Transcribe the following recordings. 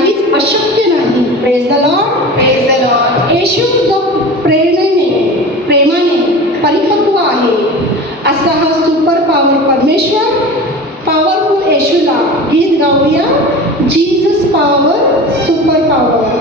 काहीच अशक्य नाही. Praise the Lord. Praise the Lord. येशू जो प्रेमाने परिपक्व आहे असा हा सुपर पॉवर परमेश्वर, पॉवरफुल येशूला गीत गाऊया. Jesus power, super power.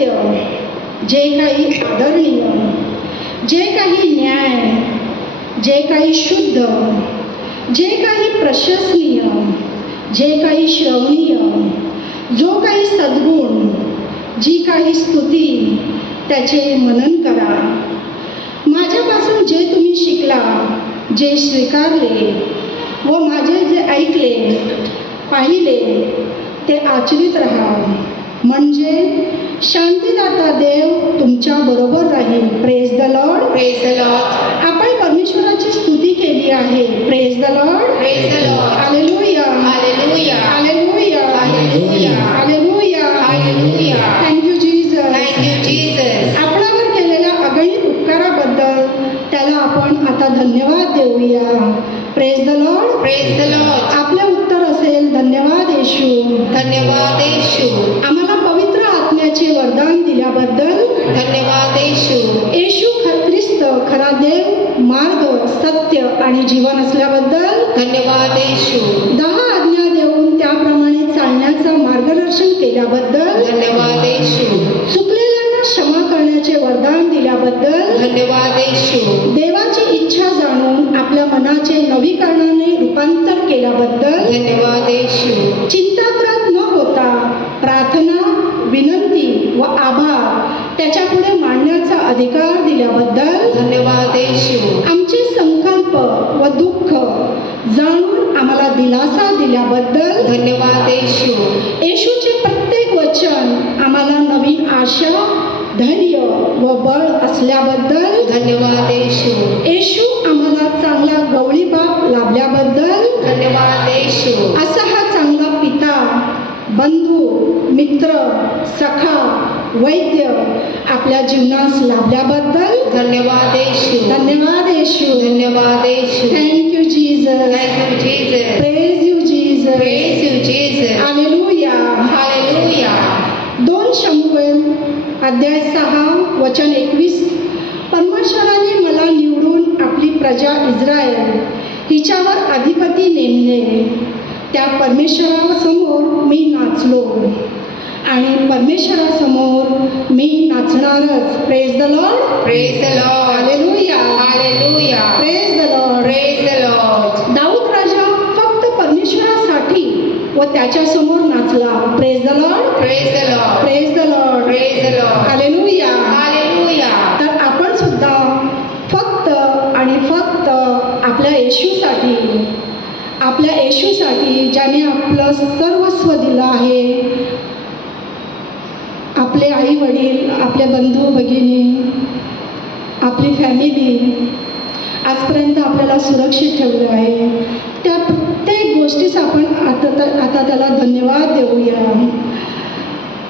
सत्य, जे काही आदरणीय, जे काही न्याय, जे काही शुद्ध, जे काही प्रशंसनीय, जे काही श्रवणीय, जो काही सद्गुण, जी काही स्तुती, त्याचे मनन करा. माझ्यापासून जे तुम्ही शिकला, जे स्वीकारले व माझे जे ऐकले पाहिले ते आचरित राहा, म्हणजे शांतीदाता देव तुमच्या बरोबर राहील. Praise the Lord. Praise the Lord. आपण परमेश्वराची स्तुती केली आहे. Praise the Lord. Praise the Lord. Hallelujah. Hallelujah. Hallelujah. Hallelujah. Hallelujah. Hallelujah. Thank you Jesus. Thank you, Jesus. आपणावर केलेल्या अगणित उपकाराबद्दल त्याला आपण आता धन्यवाद देऊया. Praise the Lord. Praise the Lord. आपले उत्तर असेल धन्यवाद येशू. धन्यवाद येशू. आम्हाला पवित्र आत्म्याचे वरदान दिल्याबद्दल धन्यवाद येशू. येशू ख्रिस्त खरा देव, मार्ग, सत्य आणि जीवन असल्याबद्दल धन्यवाद येशू. 10 आज्ञा देऊन त्याप्रमाणे चालण्याचं मार्गदर्शन केल्याबद्दल, धन्यवाद येशू. चुकलेल्यांना क्षमा करण्याचे वरदान दिल्याबद्दल, धन्यवाद येशू. देवाची इच्छा जाणून आपल्या मनाचे नवीकरणाने रूपांतर केल्याबद्दल, धन्यवाद येशू. चिंताग्रस्त न होता प्रार्थना, विनंती व आभार त्याच्यापुढे मांडण्याचा अधिकार दिल्याबद्दल, धन्यवाद येशू. आमचे संकल्प व दुःख जाणून आम्हाला दिलासा दिल्याबद्दल, धन्यवाद येशू. येशूचे प्रत्येक वचन आम्हाला नवीन आशा, धैर्य व बळ असल्याबद्दल, धन्यवाद येशू. येशू आम्हाला चांगला गवळी बाप लाभल्याबद्दल, धन्यवाद येशू. असा हा चांगला पिता, बंधू, मित्र, सखा, वैद्य आपल्या जीवनास लाभल्याबद्दल धन्यवाद येशू. धन्यवाद येशू. धन्यवाद येशू. Thank you Jesus. Thank you, Jesus. Praise you Jesus. Praise you, Jesus. Hallelujah. Hallelujah. 2 शमूएल अध्याय 6 वचन 21. परमेश्वराने मला निवडून आपली प्रजा इस्रायल हिच्यावर अधिपती नेमले. त्या परमेश्वरासमोर मी नाचलो आणि परमेश्वरासमोर मी नाचणारच. Praise the Lord. Praise the Lord. Hallelujah. Hallelujah. Praise the Lord. Praise the Lord. Dawood राजा फक्त परमेश्वरासाठी व त्याच्यासमोर नाचला. Praise the Lord. Praise the Lord. Praise the Lord. Praise the Lord. Hallelujah. Hallelujah. तर आपण सुद्धा फक्त आणि फक्त आपल्या येशूसाठी, आपल्या येशूसाठी ज्याने आपलं सर्वस्व दिलं आहे, आपले आई वडील, आपले बंधू भगिनी, आपली फॅमिली आजपर्यंत आपल्याला सुरक्षित ठेवलं आहे, त्या प्रत्येक गोष्टीस आपण आता त्याला धन्यवाद देऊया.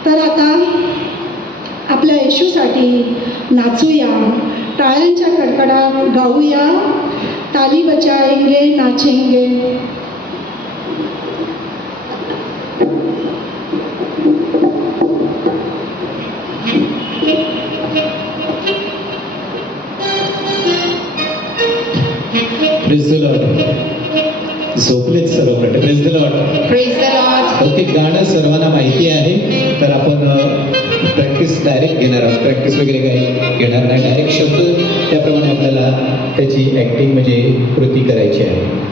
तर आता आपल्या येशूसाठी नाचूया, टाळ्यांच्या कडकडात गाऊया, ताली बजाएंगे, नाचेंगे. Praise the Lord. झोपलेत सर्व म्हणते. Praise the Lord. Praise the Lord. ते गाणं सर्वांना माहिती आहे, तर आपण प्रॅक्टिस डायरेक्ट घेणार आहोत. प्रॅक्टिस वगैरे काही घेणार नाही, डायरेक्ट शब्द त्याप्रमाणे आपल्याला त्याची ॲक्टिंग म्हणजे कृती करायची आहे.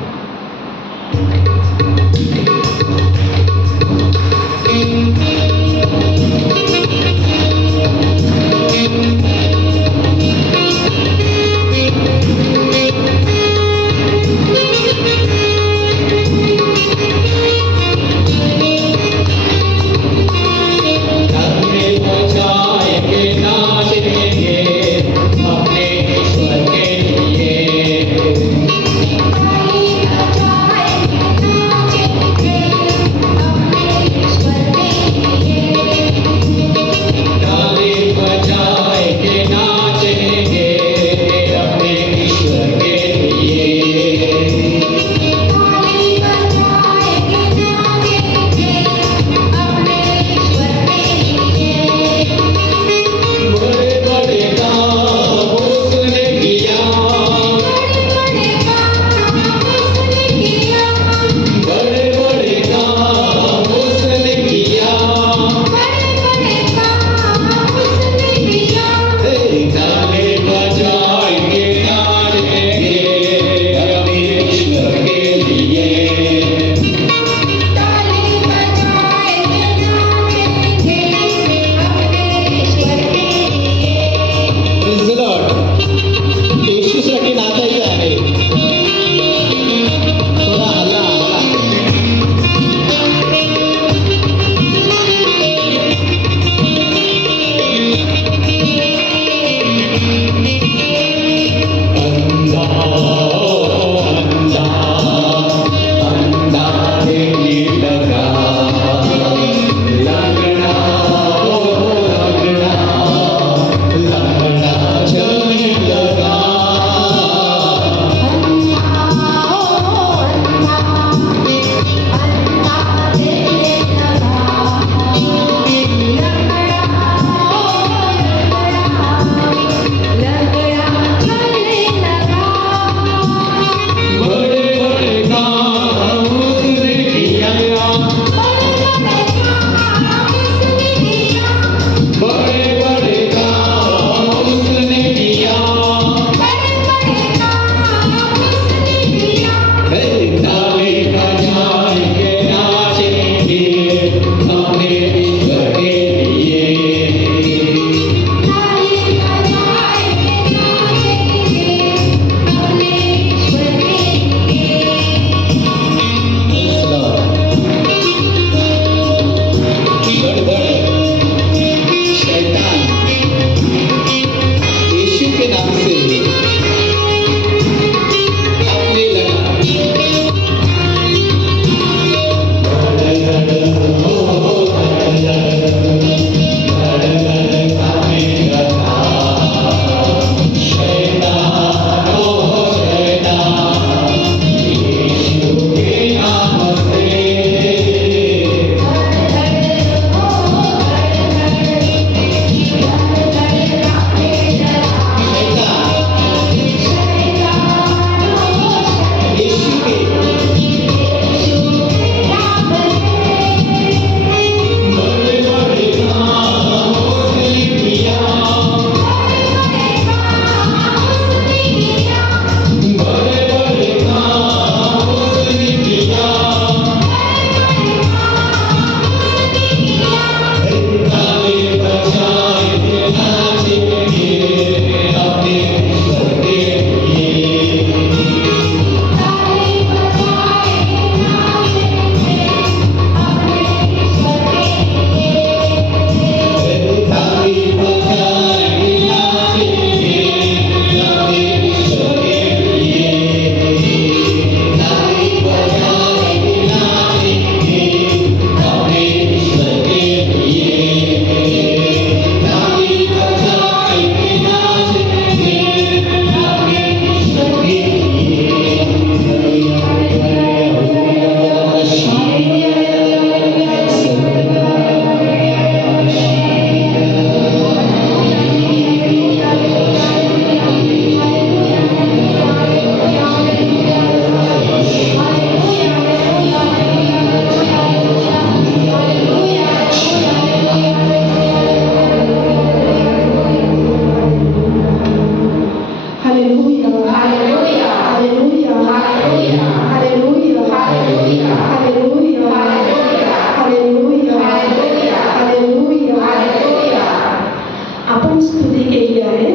आपण स्तुती केली आहे.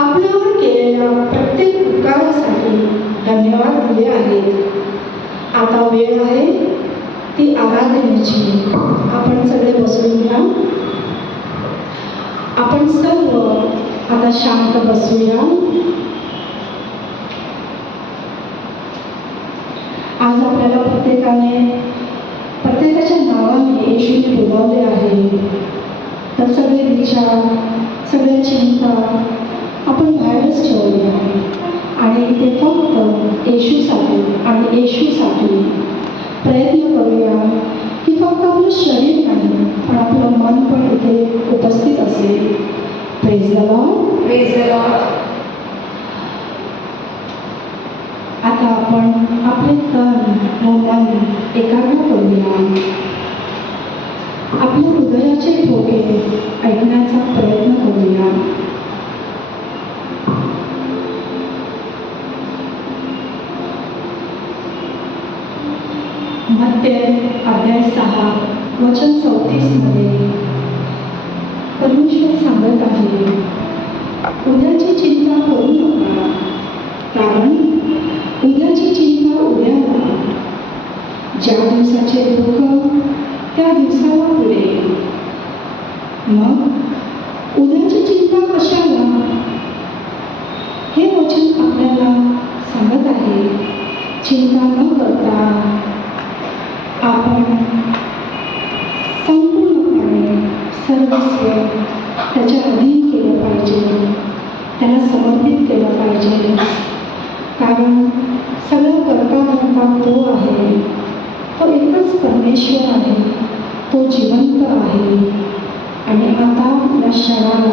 आपल्यावर केलेल्या प्रत्येक उपकारासाठी धन्यवाद दिले आहेत. आता वेळ आहे ती आराधनेची. आपण सगळे बसून घ्या. आपण सर्व आता शांत बसूया. आज आपल्याला प्रत्येकाच्या नावाने येशूने बोलावले आहे. तर सगळे विचार, सगळ्या चिंता आपण बाहेरच ठेवूया आणि इथे फक्त येशूसाठी आणि येशूसाठी प्रयत्न करूया की फक्त आपलं शरीर नाही पण आपलं मन पण इथे उपस्थित असेल. Praise the Lord. Praise the Lord. आता आपण आपले तन व मन एकाग्र करूया. आपल्या हृदयाचे ठोके ऐकण्याचा प्रयत्न करूया. मत्ते अध्याय 6 वचन 34 मध्ये परमेश्वर सांगत आहे, उद्याची चिंता करू नका, कारण उद्याची चिंता उद्याला. ज्या दिवसाचे दुःख त्या दिवसाला पुरे. मग उद्याची चिंता कशाला? हे वचन आपल्याला सांगत आहे, चिंता न करता आपण संपूर्णपणे सर्वस्व त्याच्या अधीन केलं पाहिजे, त्याला समर्पित केलं पाहिजे. कारण सगळं करता धरता तो आहे. तो एकच परमेश्वर आहे. तो जिवंत आहे आणि आता आपल्या क्षणाला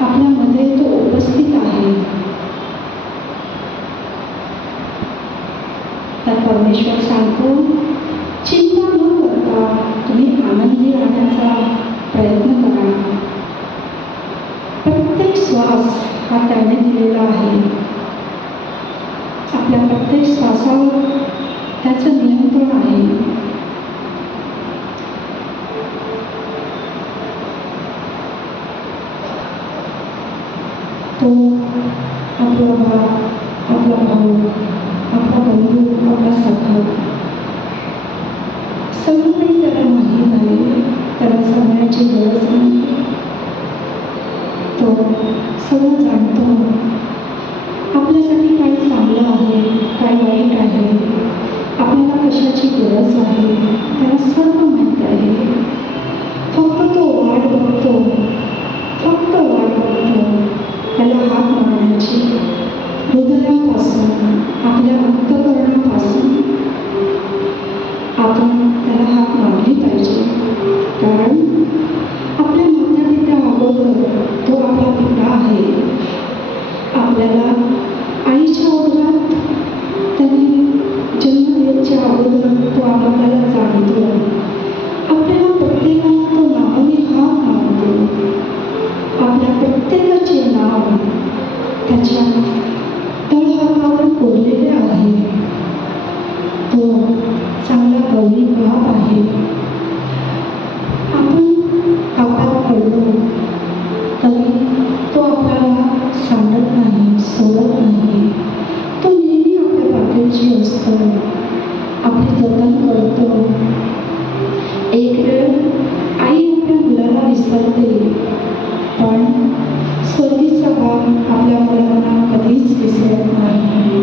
आपल्यामध्ये तो उपस्थित आहे. तर परमेश्वर सांगतो, चिंता न करता तुम्ही आनंदी राहण्याचा प्रयत्न करा. प्रत्येक श्वास हा त्याने दिलेला आहे. आपल्या प्रत्येक श्वासावर त्याचं नियंत्रण आहे. तो आपला बाप, आपला भाऊ, आपला बंधू, आपला सखा सगळं काही त्याला माहीत आहे. त्याला सांगण्याची गरज नाही. तो सगळं जाणतो. आपल्यासाठी काय चांगलं आहे, काय वाईट आहे, आपल्याला कशाची गरज आहे, त्याला सर्व माहीत आहे. फक्त तो वाट बघतो, फक्त वाट बघतो त्याला हाक मारण्याची. हृदयापासून, आपल्या अंतःकरणापासून आपण त्याला हाक मारली पाहिजे. कारण आपल्या मातापित्या अगोदर तो आपला पिता आहे. आपल्याला आईच्या उदरात त्याने जन्म द्यायच्या अगोदर तो आपल्याला जाणतो. आपल्याला प्रत्येकाला तो नावाने हाक मारतो. आपल्या प्रत्येकाचे नाव त्याच्या तळहातावर कोरलेले आहे. तो चांगला गौरी बाप आहे. आपण पापात पडलो तरी तो आपल्याला सांगत नाही, सोडत नाही. तो नेहमी आपल्या पाठीशी असतो, आपले जतन करतो. एक वेळ आई आपल्या मुलाला विसरते, पण स्वर्गीचा बाप आपल्या मुलांना कधीच विसरत नाही,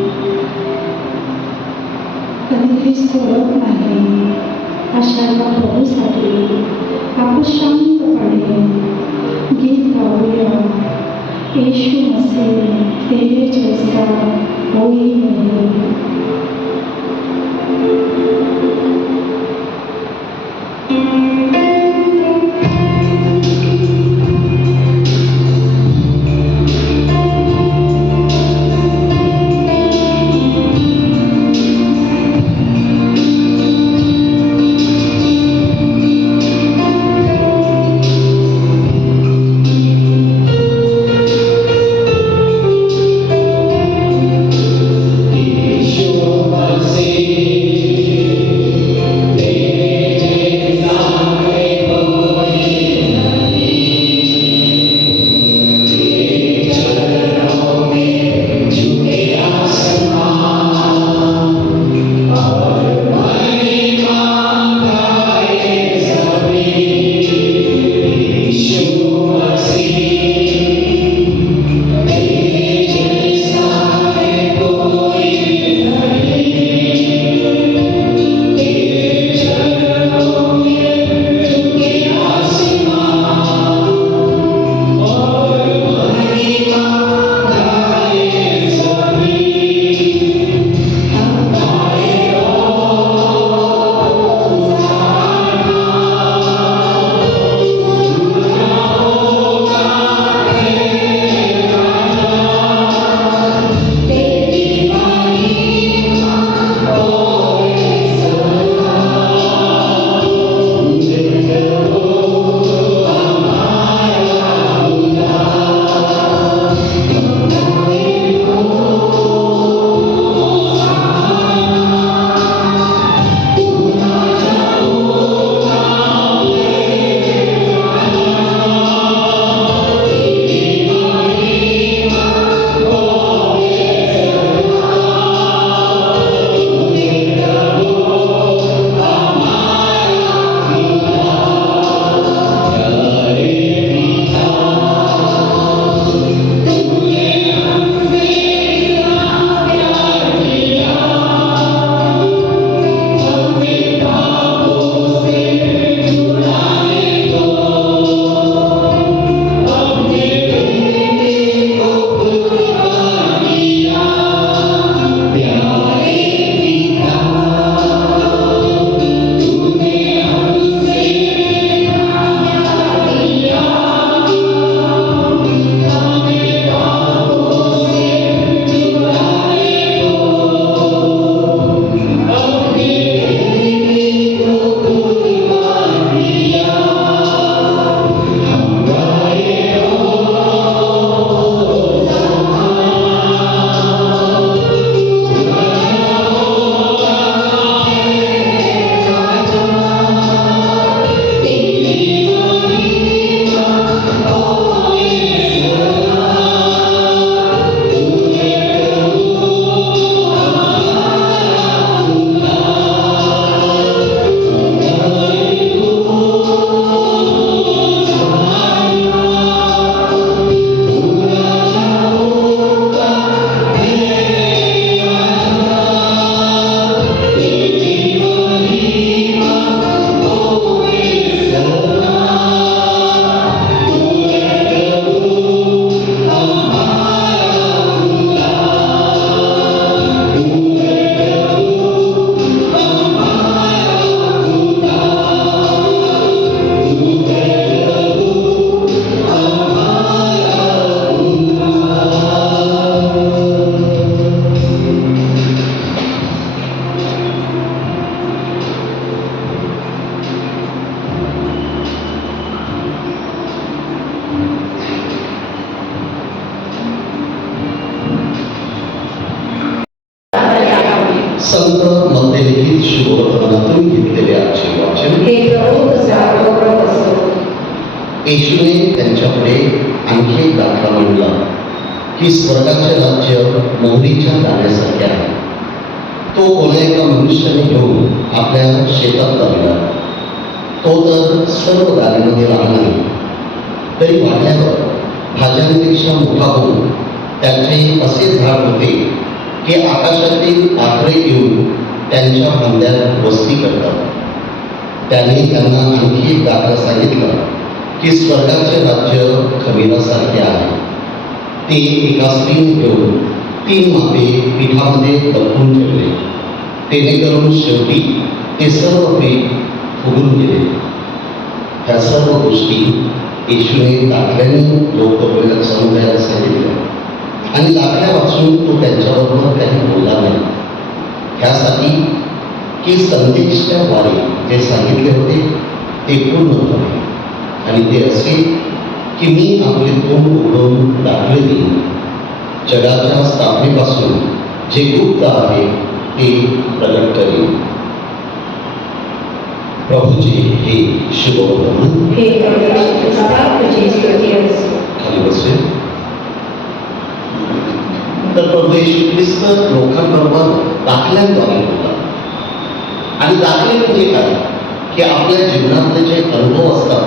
कधीही सोडत नाही. अशा एका प्रभूसाठी आपण शांतपणे गीत गाऊया. येशू मसीह तेरे जैसा कोई नहीं. ईशो संत मत्तेलिखित शुभवर्तमानातून घेतलेले आजचे वाचन. हे प्रभू तुझा गौरव असो. येशूने त्यांच्यापुढे आणखी एक दाखला मांडला की स्वर्गाचे राज्य मोहरीच्या दाण्यासारखे आहे. तो कोणा एका मनुष्याने घेऊन आपल्या शेतात लावला. तो तर सर्व दाण्यामध्ये राहणार, तरी वाढल्यावर भाज्यांपेक्षा मोठा होऊन त्याचे असे झाड होते की आकाशातील आकडे येऊन त्यांच्या फांद्यात वस्ती करतात. त्याने त्यांना आणखी एक दाखला सांगितला की स्वर्गाचे राज्य खमीरासारखे आहे. ते एका स्त्रीने घेऊन 3 मापे पिठामध्ये लपवून ठेवले. जेणेकरून शेवटी ते सर्व पीठ फुगून गेले. ह्या सर्व गोष्टी येशूने दाखल्याने लोक समुदायाला सांगितल्या आणि दाखल्या वाचून तो त्यांच्याबरोबर काही बोलला नाही. ह्यासाठी की संदेशच्या द्वारे जे सांगितले होते ते पूर्ण झाले. आणि ते असे की मी आपले तोंड उघडून दाखले देईन. जगाच्या स्थापनेपासून जे गुप्त आहे ते प्रगट करेन. प्रभूजी हे शुभवर्तमान. हे प्रभू तुझा तुझी स्तुती असो. खाली बसूया. तर प्रभू येशू ख्रिस्त लोकांबरोबर दाखल्यांद्वारे बोलला. आणि दाखले म्हणजे काय की आपल्या जीवनातले जे अनुभव असतात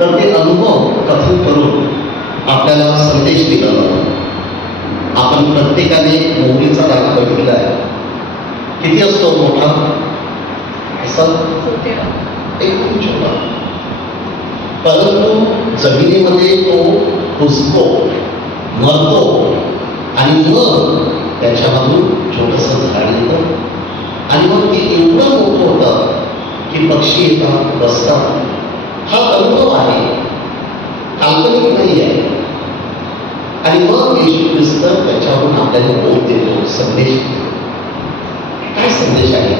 तर ते अनुभव कथन करून आपल्याला संदेश दिला जातो. आपण प्रत्येकाने मोहरीचा राग बघितला आहे. किती असतो मोठा? असा एकदम छोटा, परंतु जमिनीमध्ये तो घुसतो, मरतो आणि मग त्याच्यामधून छोटंसं झाड येतं आणि मग ते एवढं मोठं होतं की पक्षी येतात, बसतात. हा अनुभव आहे, काल्पनिक नाही आहे. आणि मग येशू ख्रिस्त त्याच्यावरून आपल्याला बोध देतो, संदेश देतो. काय संदेश आहे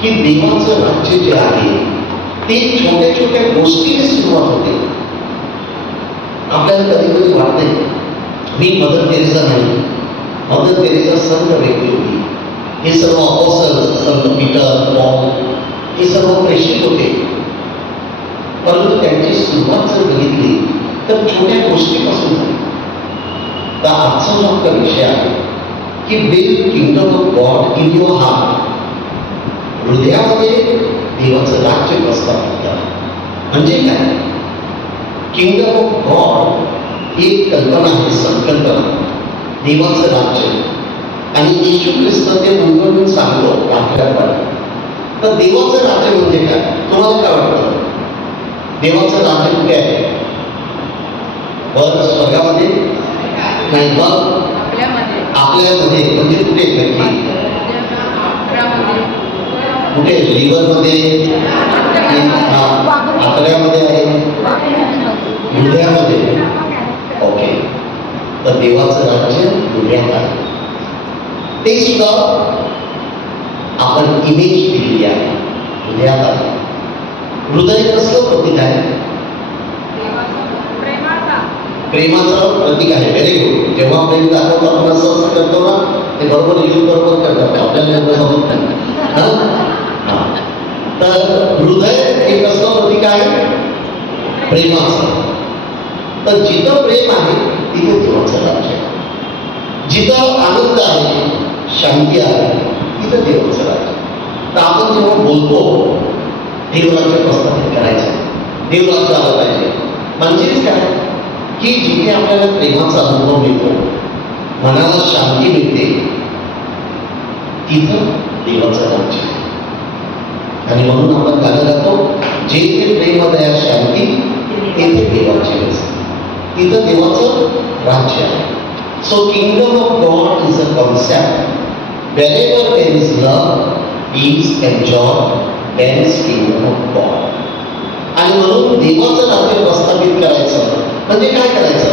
की देवाचं राज्य जे आहे ते छोट्या छोट्या गोष्टीने सुरुवात होते. आपल्याला कधी कधी वाटते मी मदर तेरेसा नाही. मदर तेरेसा संत व्यक्ती होती. हे सर्व अपॉस्टल्स, संत पीटर, पॉल, हे सर्व प्रेषित होते. परंतु त्यांची सुरुवात जर बघितली तर छोट्या गोष्टीपासून झाली. तर आजचा आपला विषय आहे की build kingdom of God in your heart. हृदयामध्ये देवाचं राज्य प्रस्थापित करा. म्हणजे काय? किंगडम ऑफ गॉड ही एक कल्पना आहे, संकल्पना, देवाचं राज्य. आणि येशू ख्रिस्त ते उलगडून सांगतो दाखल्याद्वारे. तर देवाचं राज्य म्हणजे काय? तुम्हाला काय वाटतं? देवाचं राज्य कुठे आहे? वर स्वर्गामध्ये नाही, मग आपल्यामध्ये म्हणजे कुठे नक्की? कुठे? लिव्हरमध्ये, आतड्यामध्ये आहे, हृदयामध्ये. ओके. तर देवाचं राज्य हृदयात आहे. ते सुद्धा आपण इमेज दिलेली आहे, हृदयात आहे. हृदय कसलं प्रतीक आहे? प्रेमाचं प्रतीक आहे. Very good. जेव्हा प्रेम दाखवतो आपण असं करतो ना, ते बरोबर लिहून बरोबर करतात. आपल्याला जमत नाही. तर हृदय हे कसलं प्रतीक आहे? प्रेमाचं. तर जिथं प्रेम आहे तिथे देवाचं राज्य आहे. जिथं आनंद आहे, शांती आहे, तिथं देवाचं राज्य. तर आपण जेव्हा बोलतो देवराज्य प्रस्थापित करायचं, देवराज्य आलं पाहिजे. म्हणजेच काय की जिथे आपल्याला प्रेमाचा अनुभव मिळतो, मनाला शांती मिळते, तिथं देवाचं राज्य आहे. आणि म्हणून आपण गाणं गातो, जेथे प्रेम दया शांती तेथे देवाची वस्ती. तिथं देवाचं राज्य आहे. So kingdom of God is a concept. Wherever there is love, peace and joy, there is kingdom of God. आणि म्हणून देवाचं राज्य प्रस्थापित करायचं म्हणजे काय करायचं?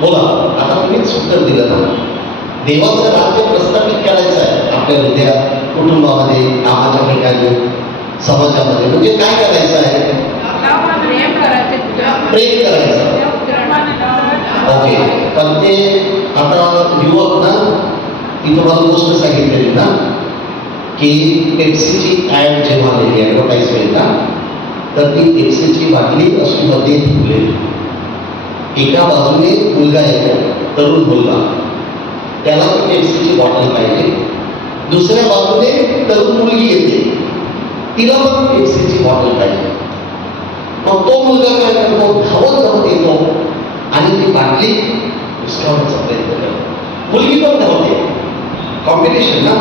बोला, आता तुम्हीच उत्तर दिलं ना. देवाचं राज्य प्रस्थापित करायचं आहे आपल्या हृदयात, कुटुंबामध्ये, कामाच्या ठिकाणी, समाजामध्ये. म्हणजे काय करायचं आहे? प्रेम करायचं. ओके. पण ते आता युवक ना ती तुम्हाला गोष्ट सांगितलेली ना की पेप्सीची ॲड जेव्हा आलेली ॲडव्हर्टाईजमेंट ना, तर ती पेप्सीची बाटली अशी मध्ये ठेवलेली. एका बाजूने मुलगा येतो, तरुण मुलगा, त्याला ती पेप्सीची बॉटल पाहिजे. दुसऱ्या बाजूने तरुण मुलगी येते, तिला पण पेप्सीची बॉटल पाहिजे. मग तो मुलगा काय करतो, धावत धावत येतो आणि ती बाटली उचलण्याचा प्रयत्न करतो. मुलगी पण धावते. कॉम्पिटिशन ना,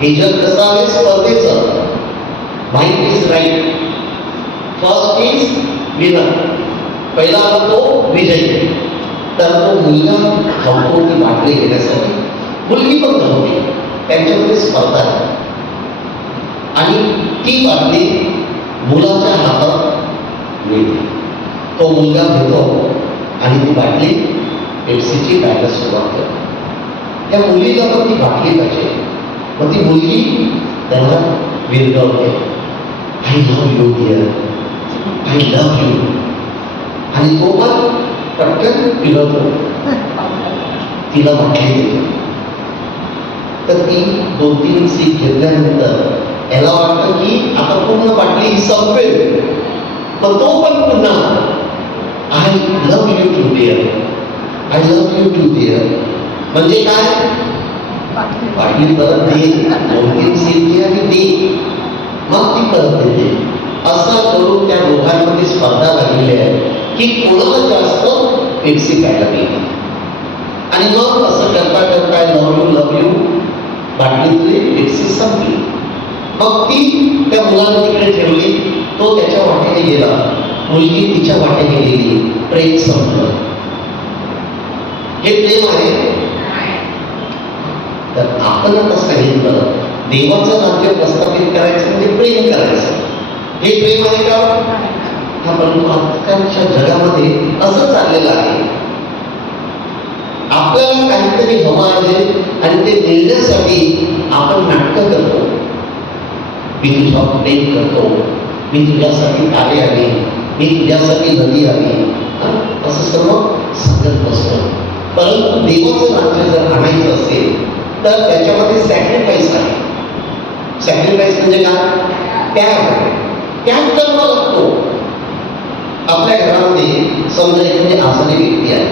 हे जग कसं आहे, स्पर्धेचं. Mind is right, first is winner, पहिला आला तो विजयी. तर तो मुलगा धावतो ती बाटली घेण्यासाठी, मुलगी पण धावते, त्यांच्यामध्ये स्पर्धा आहे. आणि ती बाटली मुलाच्या हातात मिळते. तो मुलगा घेतो आणि ती बाटली पेप्सीची प्यायला सुरुवात करतो. त्या मुलीला पण ती बाटली पाहिजे. मग ती मुलगी त्याला विरघळते, I love you dear, I love you. आणि तो पण पटकन पिळवतो, तिला बाटली देतो. तर ती 2-3 सीट घेतल्यानंतर याला वाटतं की आता पूर्ण बाटली ही संपेल. पण तो पण पुन्हा I love you too dear, I love you too dear. म्हणजे काय, बाटली परत दे, 2-3 सीट घे आणि दे, मग ती परत देते. असं करून त्या दोघांमध्ये स्पर्धा लागलेली आहे की कोणाला जास्त पेप्सी प्यायला मिळते. आणि मग असं करता करता लव्ह यू बाटलीतली पेप्सी संपली. मग ती त्या मुलाला तिकडे ठेवली, तो त्याच्या वाटेने गेला, मुलगी तिच्या वाटेने गेली, प्रेम संपलं. हे प्रेम आहे. तर आपण आता सांगितलं देवाचं राज्य प्रस्थापित करायचं म्हणजे प्रेम करायचं. हे प्रेम आहे का? हा, परंतु आजकालच्या जगामध्ये असं चाललेलं आहे. आपल्याला काहीतरी हवं आहे आणि ते मिळण्यासाठी आपण नाटकं करतो. मी तुझ्यावर प्रेम करतो, मी तुझ्यासाठी तारे आली, मी तुझ्यासाठी नदी आली, असं सर्व सांगत बसतो. परंतु देवाचं राज्य जर आणायचं असेल तर त्याच्यामध्ये सॅक्रिफाईस आहे. सॅक्रिफाईस म्हणजे काय, त्याग करावा लागतो. आपल्या घरामध्ये समजा एखादी आजारी व्यक्ती आहे,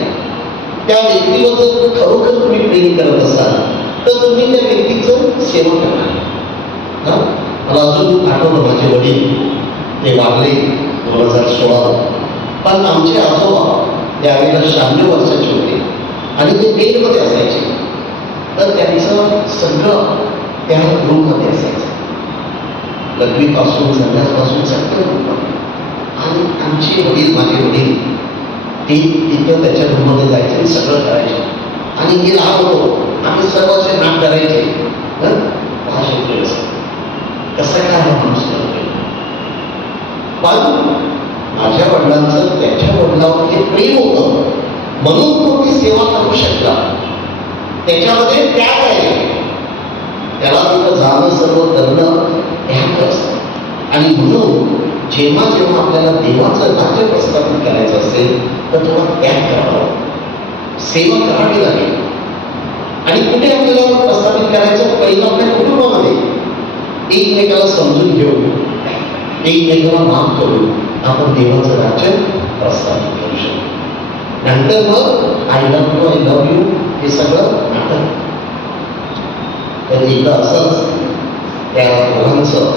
त्या व्यक्तीवर जर खरोखर तुम्ही प्रेम करत असाल तर तुम्ही त्या व्यक्तीचं सेवा करणार. मला अजून आठवतं, माझे वडील ते वारले 2016. पण आमचे आजोबा त्यावेळेला 96 वर्षाचे होते आणि ते बेडमध्ये असायचे. तर त्यांचं सगळं त्या रूममध्ये असायचं, लग्नीपासून संध्यापासून सगळं रूममध्ये. आणि आमचे वडील, माझे वडील, ते तिथं त्याच्या रूममध्ये जायचे आणि सगळं करायचे. आणि मी लहान होतो, आम्ही सर्व असे नाक करायचे, कसं काय हा माणूस करतोय. पण माझ्या वडिलांचं त्याच्या वडिलांवरती प्रेम होतं म्हणून तो ती सेवा करू शकला. त्याच्यामध्ये त्याग आहे. त्याला तिथं जाणं, सर्व करणं त्याग असतं. आणि म्हणून जेव्हा जेव्हा आपल्याला देवाचं राज्य प्रस्थापित करायचं असेल तर तुम्हाला त्याग करावा, सेवा करावी लागेल. आणि कुठे आपल्याला प्रस्थापित करायचं, पहिलं आपल्या कुटुंबामध्ये एकमेकाला समजून घेऊन, एकमेकाला माफ करून आपण देवाचं राज्य प्रस्थापित करू शकतो. नंतर मग आय लव्ह यू हे सगळं नाटक. तर एकदा असंच त्या दोघांचं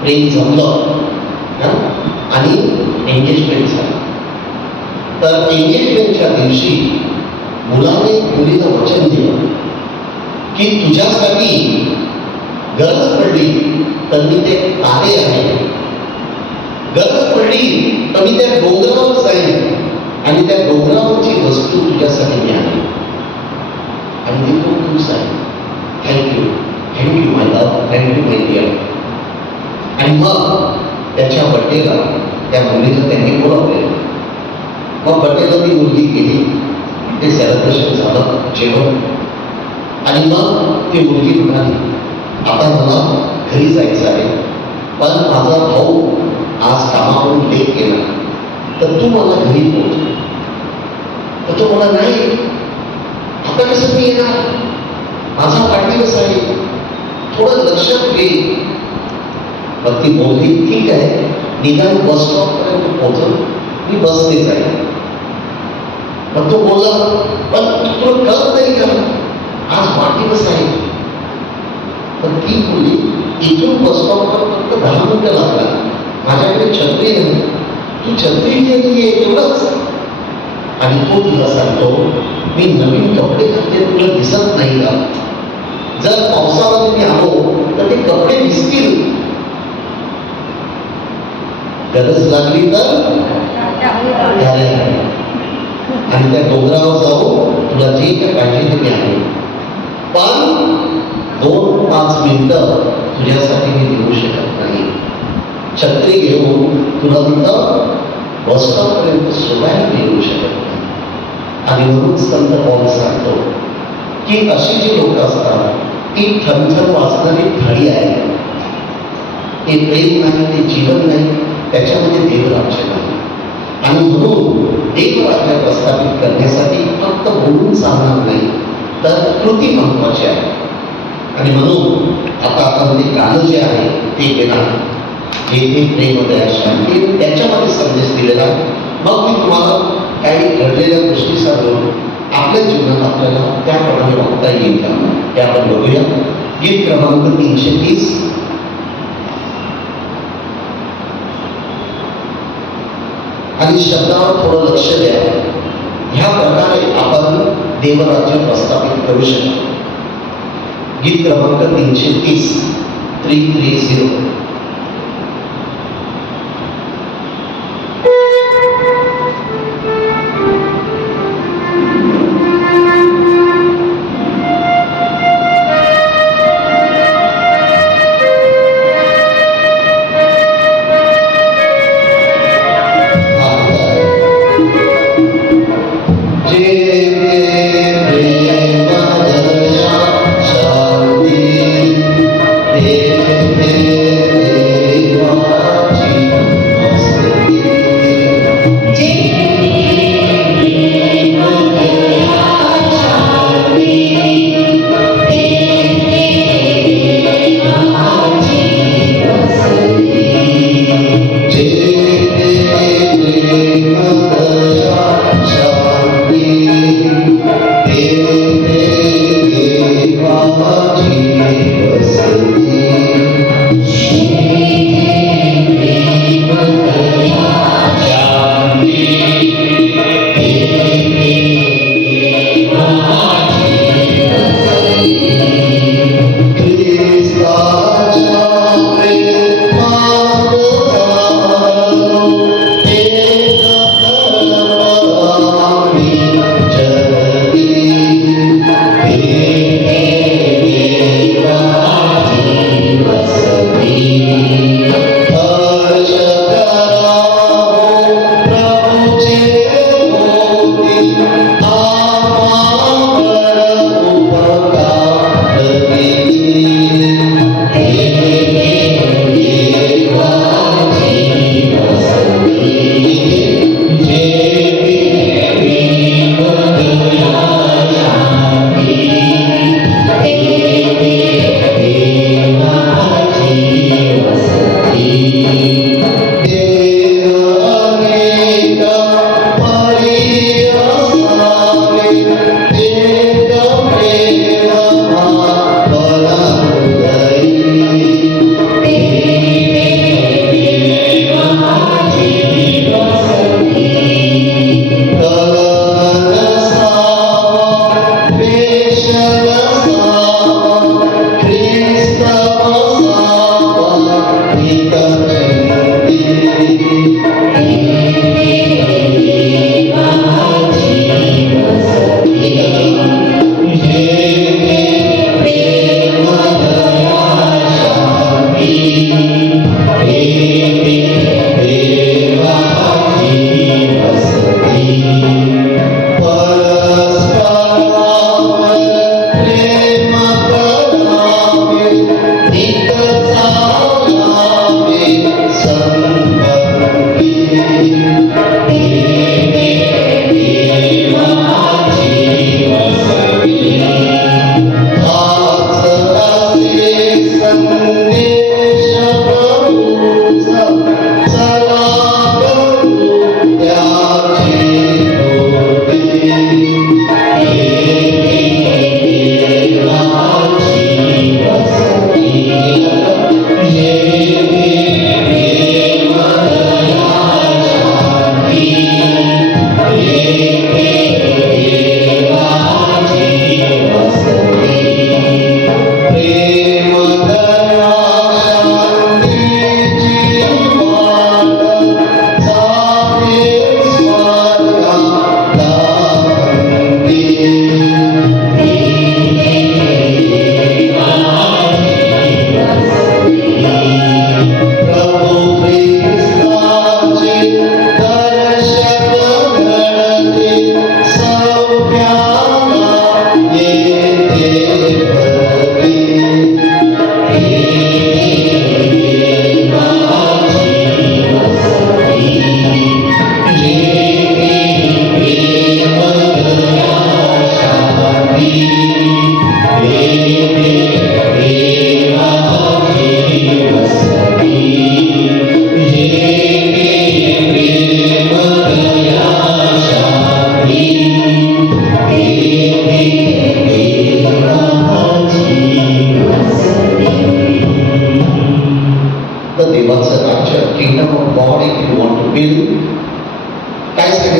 प्रेम जमलं आणि एंगेजमेंट झालं. तर एंगेजमेंटच्या दिवशी मुलाने मुलीला वचन दिलं की तुझ्यासाठी गरज पडली तर मी ते तारे आहे, गरज पडली तर मी त्या डोंगरावर जाईन आणि त्या डोंगरावरची वस्तू तुझ्यासाठी मी आणेन. आणि ती खूप खुश आहे. Thank you my love, thank you my dear. आणि मग त्याच्या बड्डेला त्या मुलीला त्यांनी बोलावले. मग बड्डेला ती मुलगी गेली, ते सेलिब्रेशन झालं, जेवण. आणि मग ती मुलगी म्हणाली आता मला घरी जायचं आहे, पण माझा भाऊ आज कामावरून लेट गेला, तर तू मला घरी पोहोच. तर तो मला नाही, आता कसं मी येणार, माझा वाढदिवस आहे, थोडं लक्ष दे. मग ती बोलली ठीक आहे, निदान बस स्टॉप पर्यंत पोहोचव, मी बसने जाईल. मग तो बोलला पण तुला कळत नाही का, आज वाढदिवस आहे. पण ती बोलली इथून बस स्टॉपवर फक्त 10 मिनिटं लागतात, माझ्याकडे छत्री नाही, तू छत्री घेऊन ये एवढंच. आणि तो तिला सांगतो मी नवीन कपडे घातले तुला दिसत नाही का, जर पावसामध्ये मी आलो तर ते कपडे दिसतील, गरज लागली तर आणि त्या डोंगरावर जाऊ, तुला जे काय पाहिजे ते मी आहे, पण 2-5 मिनिटं तुझ्यासाठी मी देऊ शकत नाही. छत्री घेऊन तुला तिथं बस स्टॉपपर्यंत सोडायला येऊ शकत नाही. आणि म्हणून संत पौल सांगतो की अशी जी लोक असतात ती थरथर वाचणारी थाळी आहे. ते प्रेम नाही, ते जीवन नाही, त्याच्यामध्ये देवराज्य नाही. आणि म्हणून देवराज्य प्रस्थापित करण्यासाठी फक्त बोलून चालणार नाही, तर कृती महत्वाची आहे. आणि म्हणून आता आपण ते गाणं जे आहे ते घेणार, जेथे प्रेम दया शांती, त्याच्यामध्ये संदेश दिलेला आहे. मग मी तुम्हाला काही घडलेल्या गोष्टी सांगून आपल्या जीवनात आपल्याला त्याप्रमाणे वागता येईल का ते आपण बघूया. गीत क्रमांक 330. आणि शब्दावर थोडं लक्ष द्या. ह्या प्रकारे आपण देवराज्य प्रस्थापित करू शकतो. गीत क्रमांक 330 330. शांती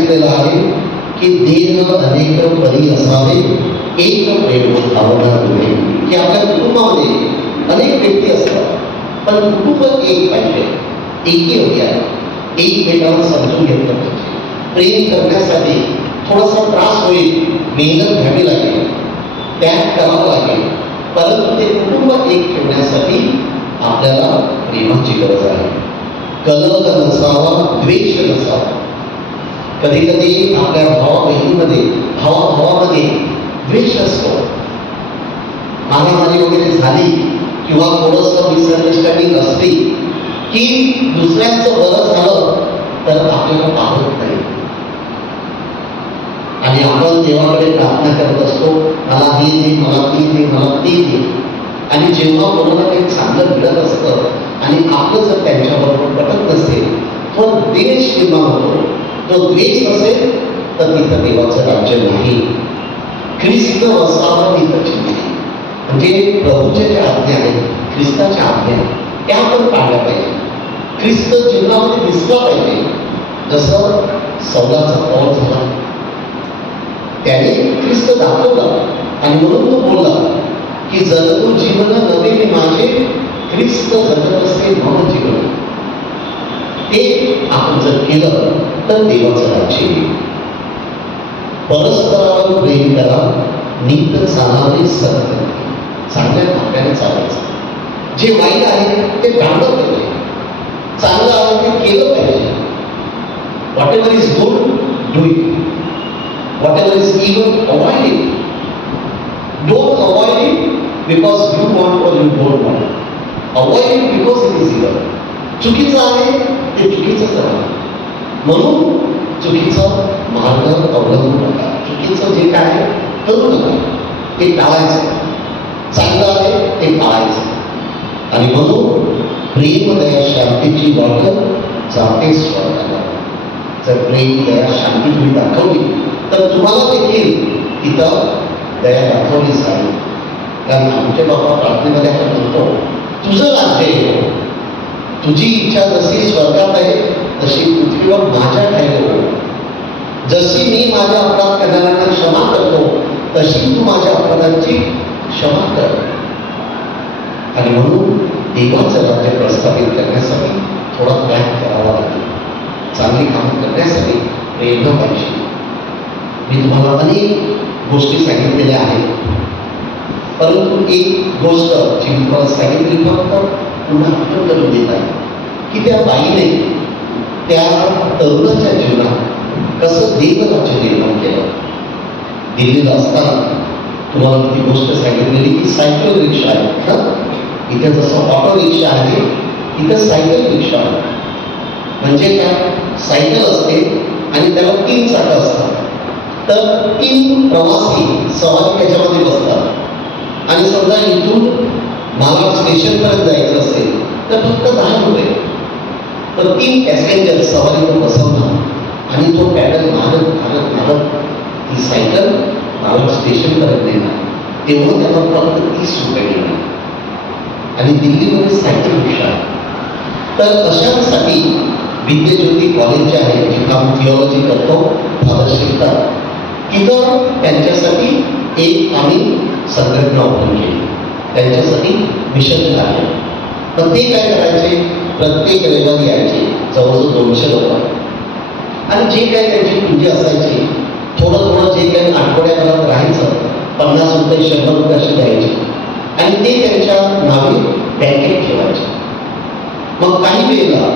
सांगितलेलं आहे की देह अनेक परी असावे, एक प्रेम भावना नव्हे. की आपल्या कुटुंबामध्ये अनेक व्यक्ती असतात, पण कुटुंब एक पाहिजे, एकी हवी आहे. एकमेकांना समजून घेतलं पाहिजे. प्रेम करण्यासाठी थोडासा त्रास होईल, मेहनत घ्यावी लागेल, त्याग करावा लागेल, परंतु ते कुटुंब एक ठेवण्यासाठी आपल्याला प्रेमाची गरज आहे. कलह नसावा, द्वेष नसावा. कधी कधी आपल्या भावा बहिणीमध्ये, भावाभावामध्ये द्वेष असतो. मारामारी वगैरे झाली किंवा थोडंसं मिसअंडरस्टँडिंग असली की दुसऱ्यांचं बरं झालं तर आपल्याला पाहत नाही आणि आपण देवाकडे प्रार्थना करत असतो, मला हे दे, मला ते दे, मला ते दे. आणि जेव्हा कोणाला काही चांगलं मिळत असतं आणि आपलं जर त्यांच्याबरोबर पटत नसेल, तो द्वेष निर्माण होतो. तो द्वेष नसेल तर तिथं देवाचं राज्य नाही. ख्रिस्त वसावा तिथं चिन्ह. म्हणजे प्रभूच्या ज्या आज्ञा आहेत, ख्रिस्ताच्या आज्ञा, त्या आपण पाळल्या पाहिजे. ख्रिस्त जीवनामध्ये दिसला पाहिजे. जसं सौलाचा पौल झाला, त्याने ख्रिस्त दाखवला आणि म्हणून तो बोलला की जगतो जीवन नवे मी माझे, ख्रिस्त जगत असे मम जीवन. ते आपण जर केलं तर देवाचं राज्य येईल. परस्परावर प्रेम करा, नीत चालावे सत्य. चांगल्या मार्गाने चालायचं. जे वाईट आहे ते टाळलं पाहिजे, चांगलं आहे ते केलं पाहिजे. What ever is good do it, whatever is evil, avoid it. Don't avoid it because you want or you don't want. Avoid it because it is evil. चुकीचं आहे ते चुकीचंच आहे. म्हणून चुकीचं मार्ग अवलंबू नका. चुकीचं जे काय आहे करू नका, ते टाळायचं. चांगलं आहे ते पाळायचं. आणि म्हणून प्रेम दया शांतीची वाट जाते स्वर्गाला. जर प्रेम दया शांती तुम्ही दाखवली तर तुम्हाला देखील तिथं दया दाखवली जाईल. कारण आमच्या बाबा प्रार्थनेमध्ये आपण म्हणतो, तुझं राज्य येतो, तुझी इच्छा जशी स्वर्गात आहे तशी पृथ्वीवर माझ्या ठाई हो. जशी मी माझ्या अपराध करणाऱ्यांना क्षमा करतो तशी तू माझ्या अपराधांची क्षमा कर. आणि म्हणून देवाचं राज्य प्रस्थापित करण्यासाठी थोडा त्याग करावा लागेल. चांगली कामं करण्यासाठी प्रेरणा पाहिजे. मी तुम्हाला अनेक गोष्टी सांगितलेल्या आहेत, परंतु एक गोष्ट जी मी तुम्हाला सांगितली फक्त पुन्हा आठवण करून देत आहे की त्या बाईने त्या तरुणाच्या जीवनात कसं देवराज्य निर्माण केलं. दिल्लीला असताना तुम्हाला ती गोष्ट सांगितलेली की सायकल रिक्षा आहे ना, इथे जसं ऑटो रिक्षा आहे इथं सायकल रिक्षा आहे. म्हणजे काय, सायकल असते आणि त्याला 3 चाकं असतात. तर 3 प्रवासी सवारी त्याच्यामध्ये बसतात आणि समजा इथून मला स्टेशनपर्यंत जायचं असेल तर फक्त 10 रुपये. तर 3 पॅसेंजर सवारीवर बसवणार आणि तो पॅडल मारत मारत मारत ती सायकल मला स्टेशनपर्यंत येणार. तेव्हा त्याला फक्त 30 रुपये मिळणार. आणि दिल्लीमध्ये सायकल रिक्षा आहे. तर अशांसाठी विद्याज्योती कॉलेज जे आहे, जिथं आम्ही थिओलॉजी करतो, फादर शिकतात, तिथं त्यांच्यासाठी एक आम्ही संघटना ओपन केली. त्यांच्यासाठी मिशन लागले. पण ते काय करायचे, प्रत्येक रविवारी यायचे जवळजवळ 200 लोक आणि जे काही त्यांची पूजा असायची, थोडं थोडं जे काही आठवड्याभरात राहायचं, 50 रुपये 100 रुपये असे द्यायचे आणि ते त्यांच्या नावे बँकेत ठेवायचे. मग काही वेळेला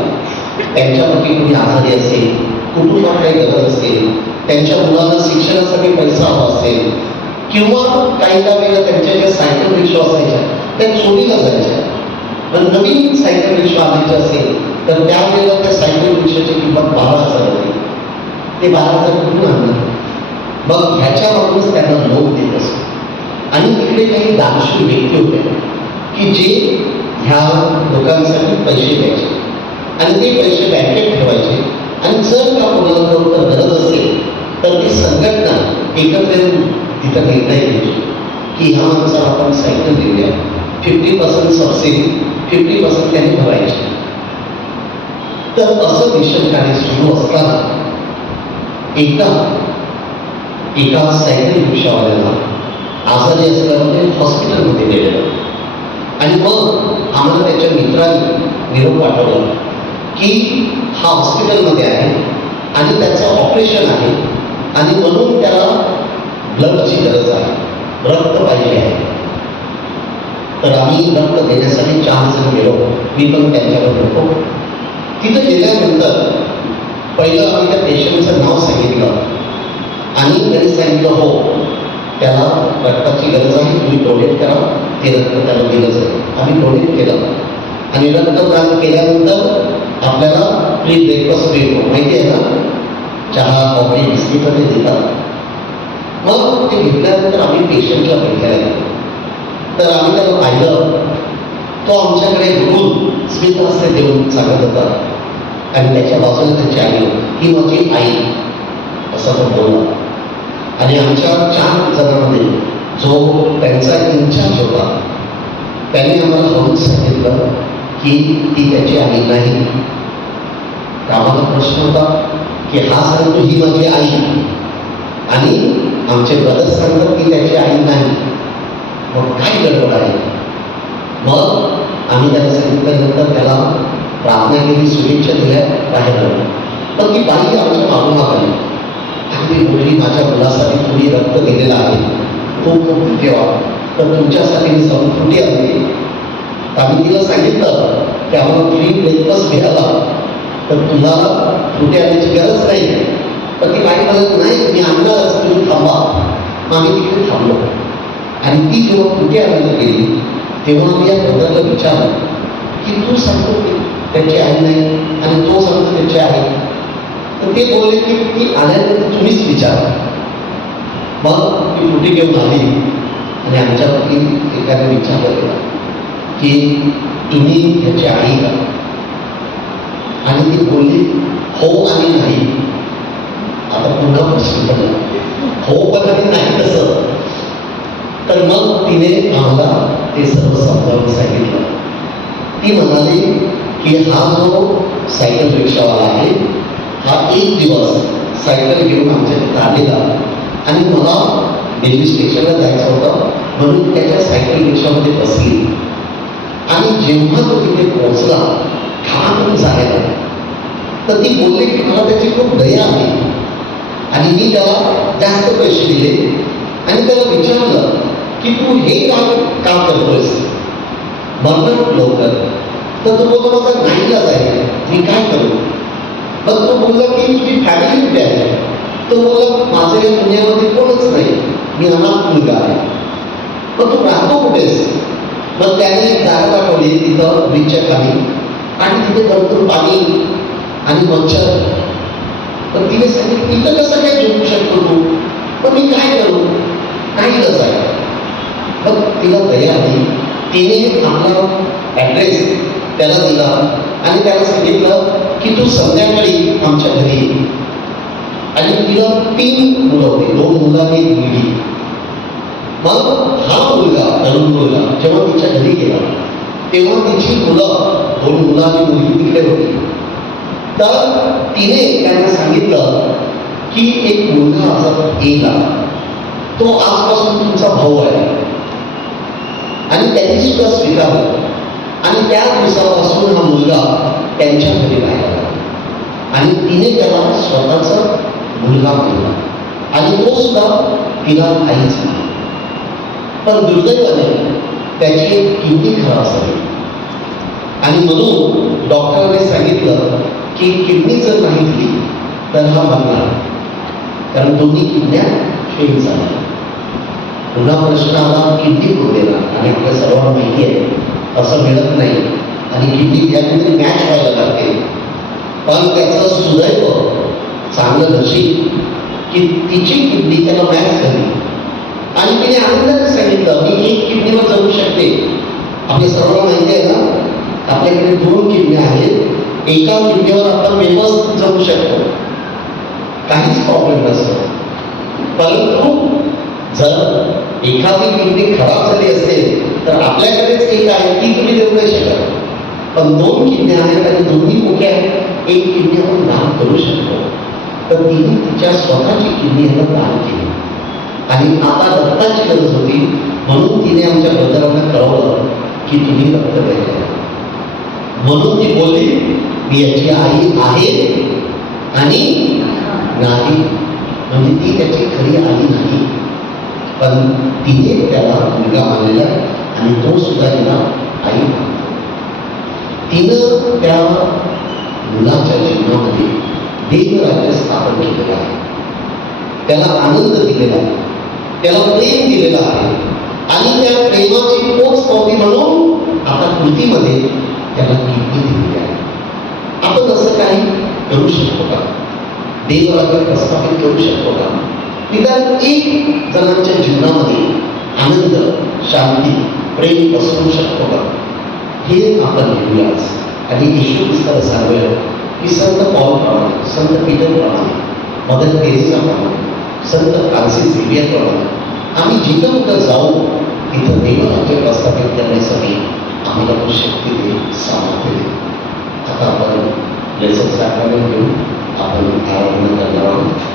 त्यांच्यापैकी कोणी आजारी असेल, कुटुंबात काही गरज असेल, त्यांच्या मुलांना शिक्षणासाठी पैसा हवा असेल किंवा काही वेळेला त्यांच्या ज्या सायकल रिक्षा असायच्या त्या चोरीला जायच्या. पण नवीन सायकल रिक्षा आणायची असेल तर त्यावेळेला त्या सायकल रिक्षाची किंमत 12,000 होती. ते 12,000 कुठून आणणार? मग ह्याच्यावरूनच त्यांना लोन देत असतो. आणि तिकडे काही दानशूर व्यक्ती होते की जे ह्या लोकांसाठी पैसे द्यायचे आणि ते पैसे बँकेत ठेवायचे. आणि जर का कोणाला खरोखर गरज असेल तर ती संघटना एकत्र येऊन तिथं निर्णय घ्यायची की ह्या माणसाला आपण सायकल देऊया, 50% सबसिडी, 50% त्यांनी भरायची. तर असं मिशन कार्य सुरू असताना एकदा एका सायकल रिक्षावाल्याला आजारी असल्यामुळे हॉस्पिटलमध्ये नेलेलं आणि मग आम्हाला त्याच्या मित्राने निरोप पाठवला की हा हॉस्पिटलमध्ये आहे आणि त्याचं ऑपरेशन आहे आणि म्हणून त्याला ब्लडची गरज आहे, रक्त पाहिजे आहे. तर आम्ही रक्त देण्यासाठी 4 जण गेलो. मी पण त्यांच्याबरोबर होतो. तिथं गेल्यानंतर पहिलं आम्ही त्या पेशंटचं नाव सांगितलं आणि त्यांनी सांगितलं हो त्याला रक्ताची गरज आहे, तुम्ही डोनेट करा, ते रक्त त्याला दिलं जाईल. आम्ही डोनेट केलं आणि रक्तदान केल्यानंतर आपल्याला फ्री ब्रेकफास्ट मिळतो, माहिती आहे ना, चहा कॉफी बिस्किट ते देतात. मग ते घेतल्यानंतर आम्ही पेशंटला भेटायला गेलो. तर आम्ही त्याला पाहिलं, तो आमच्याकडे बघून स्मित हास्य देऊन सांगत होता आणि त्याच्या बाजूला त्याची आई, ही माझी आई असा तो बोलला. आणि आमच्या 4 जणांमध्ये जो त्यांचा इन्चार्ज होता त्याने आम्हाला हळून सांगितलं की ती त्याची आई नाही. आम्हाला प्रश्न होता की हा सांगतो ही माझी आई आणि आमचे ब्रदर सांगतात की त्याची आई नाही, मग काय गडबड आहे. मग आम्ही त्याला सांगितल्यानंतर त्याला प्रार्थना केली, शुभेच्छा दिल्या, बाहेर आलो. पण ती बाई आमच्या मागोमाग आली आणि ती बोलली माझ्या मुलासाठी तुम्ही रक्त दिलेला आहे, तो खूप ठेवा, तर तुमच्यासाठी मी जाऊन फ्रुटी आणली. तर आम्ही तिला सांगितलं की आम्हाला फ्री ब्रेकफास्ट घ्यायला, तर तुला फ्रुटी आणण्याची गरज नाही. तर ती बाई म्हणत नाही मी आणणारच, तुम्ही थांबा. मग आम्ही तिकडे थांबलो आणि ती जेव्हा फ्रुटी आणायला गेली तेव्हा आम्ही या ब्रदरला विचारलं की तू सांगतो की त्याची आई नाही आणि तो सांगतो त्याची आई. तर ते बोलले की ती आल्यानंतर तुम्हीच विचारा. मग ती फ्रुटी घेऊन आली आणि आमच्यापैकी एकाने विचारलं गेला की तुम्ही त्याची आई का. आणि ती बोलली हो आणि नाही. आता पुन्हा प्रश्न पडला, हो पण आणि नाही कसं. तर मग तिने आम्हाला ते सर्व समजावून सांगितलं. ती म्हणाली की हा जो सायकल रिक्षावाला आहे हा 1 दिवस सायकल घेऊन आमच्या तिथं आलेला आणि मला रेल्वे स्टेशनला जायचं होतं म्हणून त्याच्या सायकल रिक्षामध्ये बसली आणि जेव्हा तो तिथे पोहोचला ठाम जायला, तर ती बोलली की मला त्याची खूप दया आली आणि मी त्याला जास्त पैसे दिले आणि त्याला विचारलं की तू हे काम करतोयस, म्हणून लवकर. तर तो बोलला माझा नाईलाज आहे, मी काय करू. मग तो बोलला की तुझी फॅमिली कुठे आहे. तो बोलला माझं या दुनियामध्ये कोणच नाही, मी अनाथ मुलगा आहे. मग तू राहतो कुठेस. मग त्याने एक जागा दाखवली तिथं ब्रिजच्या खाली आणि तिथे भरपूर पाणी आणि मच्छर. पण तिने सांगितलं तिथं कसं काय झोपू शकतो तू. पण मी काय करू, नाईलाज आहे. मग तिला दया आली. तिने आपला ॲड्रेस त्याला दिला आणि त्याला सांगितलं की तू संध्याकाळी आमच्या घरी ये. आणि तिला 3 मुलं होती, 2 मुलं आणि 1 मुलगी. मग हा मुलगा तरुण मुलगा जेव्हा तिच्या घरी गेला तेव्हा तिची मुलं 2 मुलं आणि मुलगी तिकडे होती. तर तिने त्यांना सांगितलं की एक मुलगा असा येला, तो आजपासून तुमचा भाऊ आहे आणि त्यांनी सुद्धा स्वीकारलं. आणि त्या दिवसापासून हा मुलगा त्यांच्या घरी राहिला आणि तिने त्याला स्वतःचा मुलगा केला आणि तो सुद्धा तिला आई झाला. पण दुर्दैवाने त्याची एक किडनी खराब झाली आणि म्हणून डॉक्टरने सांगितलं की किडनी जर नाही दिली तर हा मरणार, कारण दोन्ही किडन्या फेल झाल्या. पुन्हा प्रश्न आला किडनी कोण देणार. आणि आपल्या सर्वांना माहिती आहे असं मिळत नाही आणि किडनी त्यामध्ये मॅच व्हायला लागते. पण त्याचं सुदैव चांगलं नशीब की तिची किडनी त्याला मॅच झाली आणि तिने आनंदाने सांगितलं मी 1 किडनीवर जगू शकते. आपल्या सर्वांना माहिती आहे ना आपल्याकडे 2 किडन्या आहेत, एका किडनीवर आपण व्यवस्थित जगू शकतो, काहीच प्रॉब्लेम नसतो. परंतु जर एखादी किडनी खराब झाली असेल तर आपल्याकडेच एक आहे ती तुम्ही देऊ नाही शकत. पण 2 किडन्या आहेत आणि दोन्ही मोठ्या आहेत, 1 किडनी आपण दान करू शकतो. तर तिने तिच्या स्वतःची किडनी यांना दान केली आणि आता रक्ताची गरज होती म्हणून तिने आमच्या ब्रदरांना कळवलं की तुम्ही रक्त द्यायचं. म्हणून ती बोलली मी याची आई आहे आणि नाही, म्हणजे ती त्याची खरी आई नाही, पण तिने त्याला मुलगा मानलेला आणि तो सुद्धा तिला आई मानतो. तिनं त्या मुलाच्या जीवनामध्ये देवराज्य स्थापन केलेलं आहे, त्याला आनंद दिलेला आहे, त्याला प्रेम दिलेलं आहे आणि त्या प्रेमाची पोच पावती म्हणून आता कृतीमध्ये त्याला किडनी दिलेली आहे. आपण असं काही करू शकतो का? देवराज्य प्रस्थापित करू शकतो का? निदान एक जणांच्या जीवनामध्ये आनंद, शांती, प्रेम पसरू शकतो का? हे आपण घेऊयाच आणि येशू ख्रिस्ताला सांगूया की संत पॉल प्रमाणे, संत पीटर प्रमाणे, मदर तेरेसा प्रमाणे, संत फ्रान्सिस झेवियर प्रमाणे आम्ही जिथं कुठं जाऊ तिथं देवराज्य प्रस्थापित करण्यासाठी आम्हाला तो शक्ती दे, सामर्थ्य दे. आता आपण लेसन सॅक्रमेंट घेऊन आपण आराधना करणार आहोत.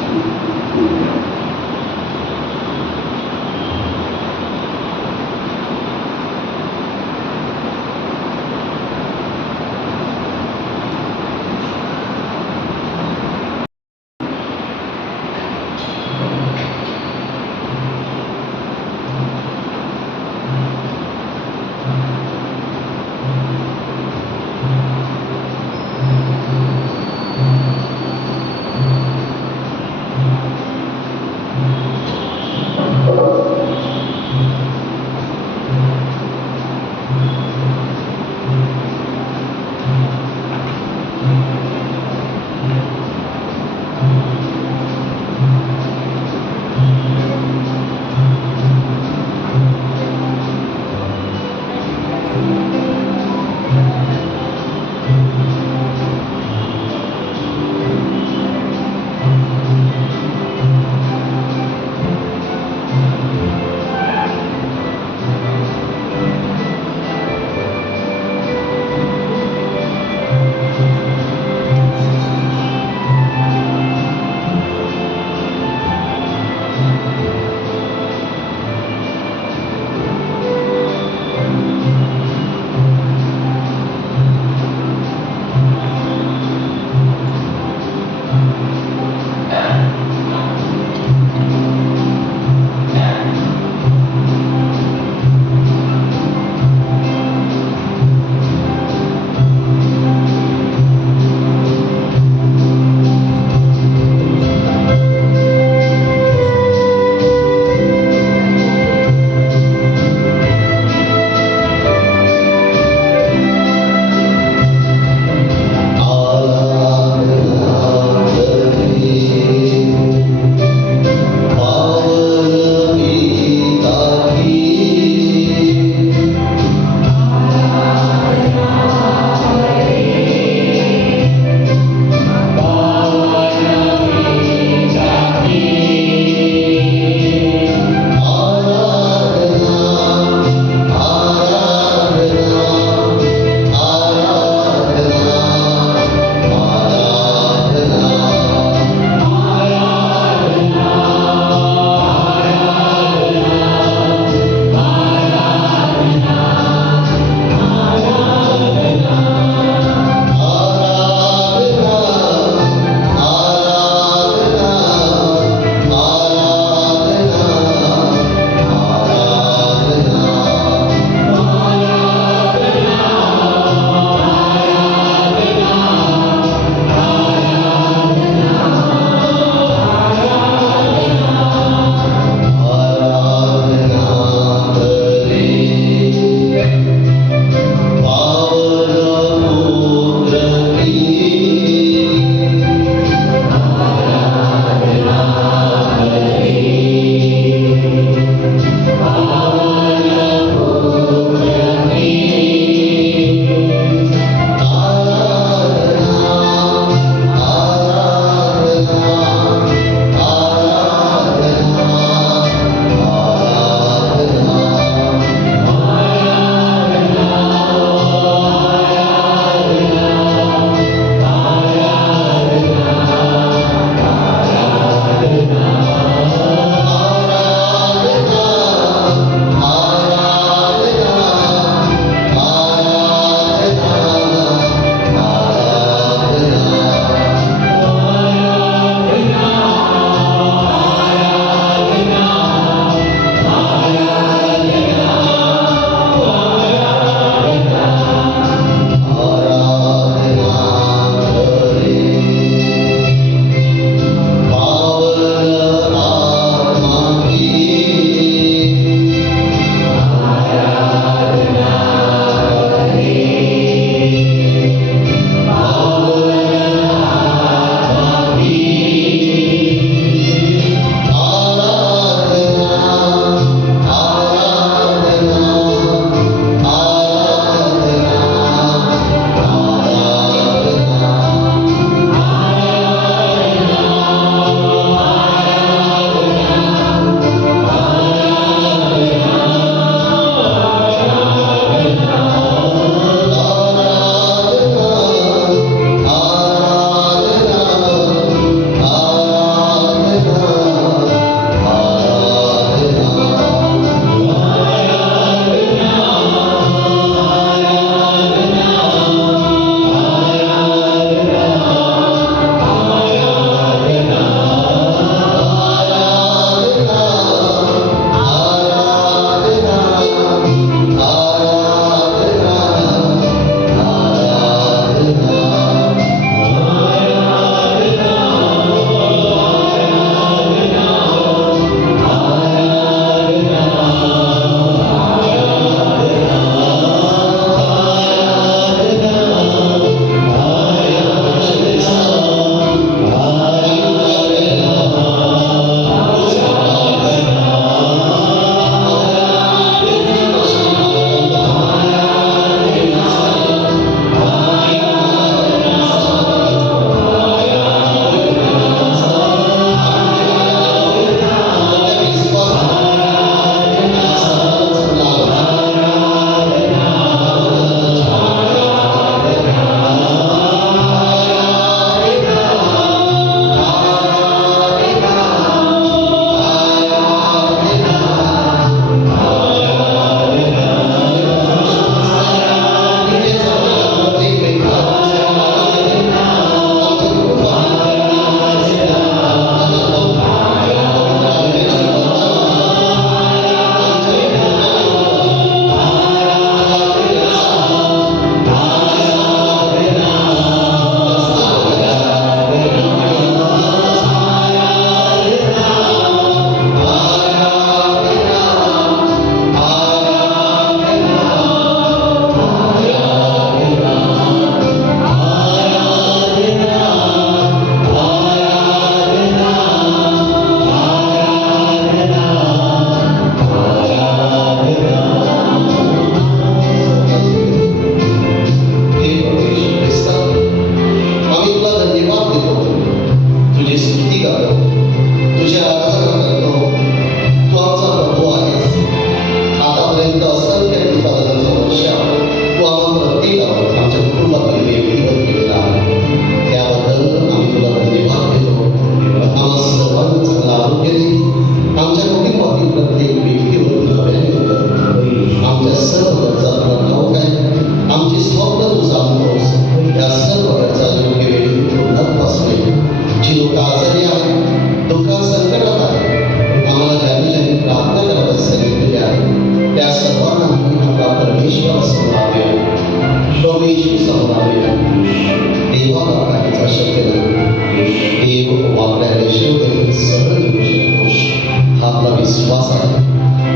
विश्वास आहे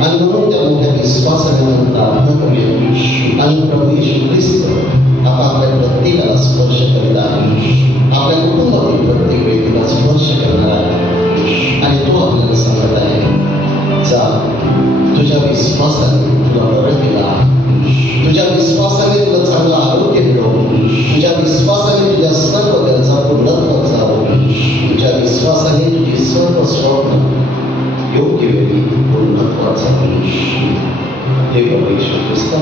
आणि म्हणून त्या मोठ्या विश्वासाने आपण प्रार्थना करूया आणि प्रभू येशू ख्रिस्त आता आपल्या प्रत्येकाला स्पर्श करीत आहे, आपल्या कुटुंबातील प्रत्येक व्यक्तीला स्पर्श करणार आहे आणि तो आपल्याला सांगत आहे, जा तुझ्या विश्वासाने तुला बरं केलं आहे, तुझ्या विश्वासाने तुला चांगलं आरोग्य मिळव, तुझ्या विश्वासाने तुझ्या सर्व गरजा पूर्णत्वात जावं, तुझ्या विश्वासाने तुझी सर्व स्वप्न योग्य वेळी पूर्णत्वात जावं. हे प्रभू येशू ख्रिस्त,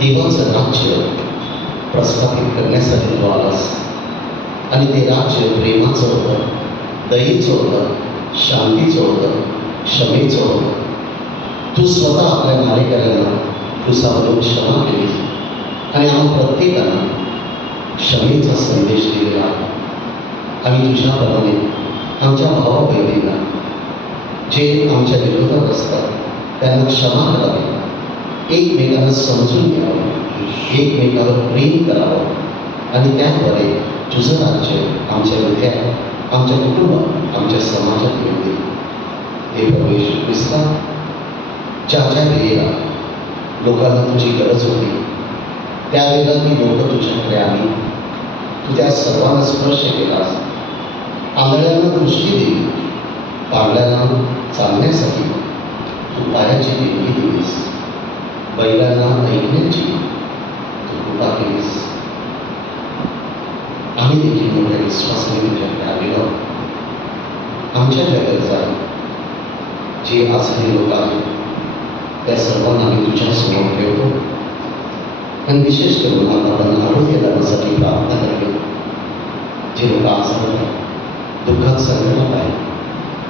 देवाचं राज्य प्रस्थापित करण्यासाठी तू आलास आणि ते राज्य प्रेमाचं होतं, दयेचं होतं, शांतीचं होतं, क्षमेचं होतं. तू स्वतः आपल्या मारेकऱ्यांना तुझ्यावरून क्षमा केली आणि आम्हा प्रत्येकाला क्षमेचा संदेश दिलेला आहे. आणि तुझ्याप्रमाणे आमच्या भावा बहिणींना जे आमच्या विरोधात असतात त्यांना क्षमा करावी, एकमेकांना समजून घ्यावं, एकमेकावर प्रेम करावं आणि त्याद्वारे तुझं राज्य आमच्या हृदयात, आमच्या कुटुंबात, आमच्या समाजात येऊ दे. हे प्रभू येशू ख्रिस्त, ज्या ज्या वेळेला लोकांना तुझी गरज होती त्यावेळेला ती लोकं तुझ्याकडे आली, तू त्या सर्वांना स्पर्श केलास, आंधळ्यांना दृष्टी दिली, पांगळ्यांना चालण्यासाठी तू पायाची देणगी दिलीस, बैलांना ऐकण्याची तू कृपा केलीस. आम्ही देखील मोठ्या विश्वासाने तुझ्याकडे आलेलो आहोत. आमच्या ज्या गरजा जे आजारी लोक आहेत त्या सर्वांना आम्ही तुझ्यासमोर ठेवतो आणि विशेष करून आता आपण आरोग्य दानासाठी प्रार्थना करतो. जे लोक आजारी आहेत, दुःखात संकटात आहेत,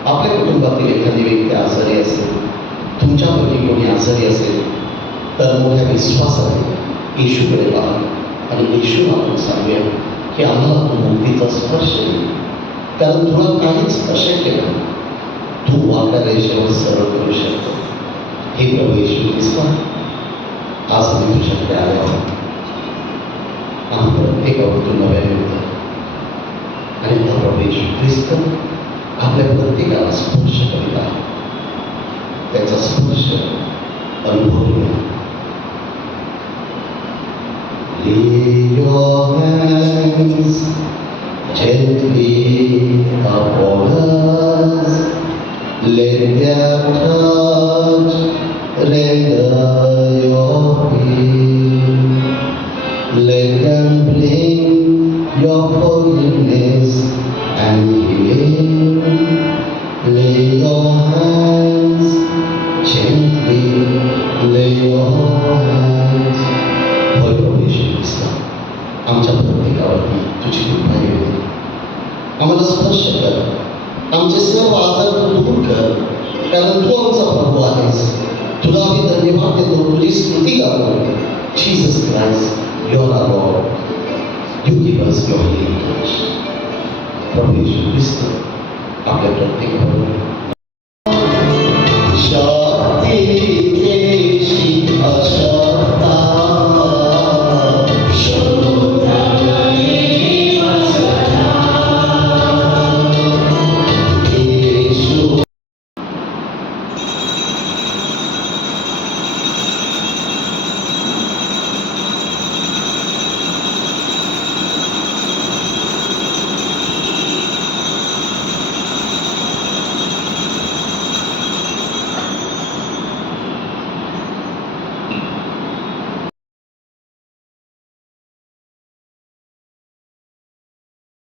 आपल्या कुटुंबातील एखादी व्यक्ती आजारी असेल, तुमच्यापैकी कोणी आजारी असेल तर मोठ्या विश्वासाने येशूकडे पहा आणि येशूला आपण सांगूया की आम्हाला तू मुक्तीचा स्पर्श दे, कारण तुला काहीच अशक्य नाही, तू वाकड्या रेषेवर सरळ करू शकतो. हे प्रभू येशू ख्रिस्त, आज आम्ही तुझ्याकडे आलो आहोत. आम्ही प्रत्येकावर तू नव्याने होता आणि आता प्रभू येशू ख्रिस्त आपल्या प्रत्येकाला स्पर्श करीत आहे. त्याचा स्पर्श अनुभवूया. Lay your hands gently upon us, let their touch render your pain, let them bring your forgiveness and healing. Lay your hands gently, lay your hands. होय प्रभू येशू ख्रिस्त, आमच्या प्रत्येकावरती तुझी कृपा येऊ दे. आम्हाला स्पर्श कर, आमचे सर्व आजार तू दूर कर, कारण तू आमचा प्रभू आहेस. तुला आम्ही धन्यवाद देतो, तुझी स्तुती गातो. Jesus Christ, you are Lord, you give us your healing touch. प्रभू येशू ख्रिस्त आपल्या प्रत्येकावर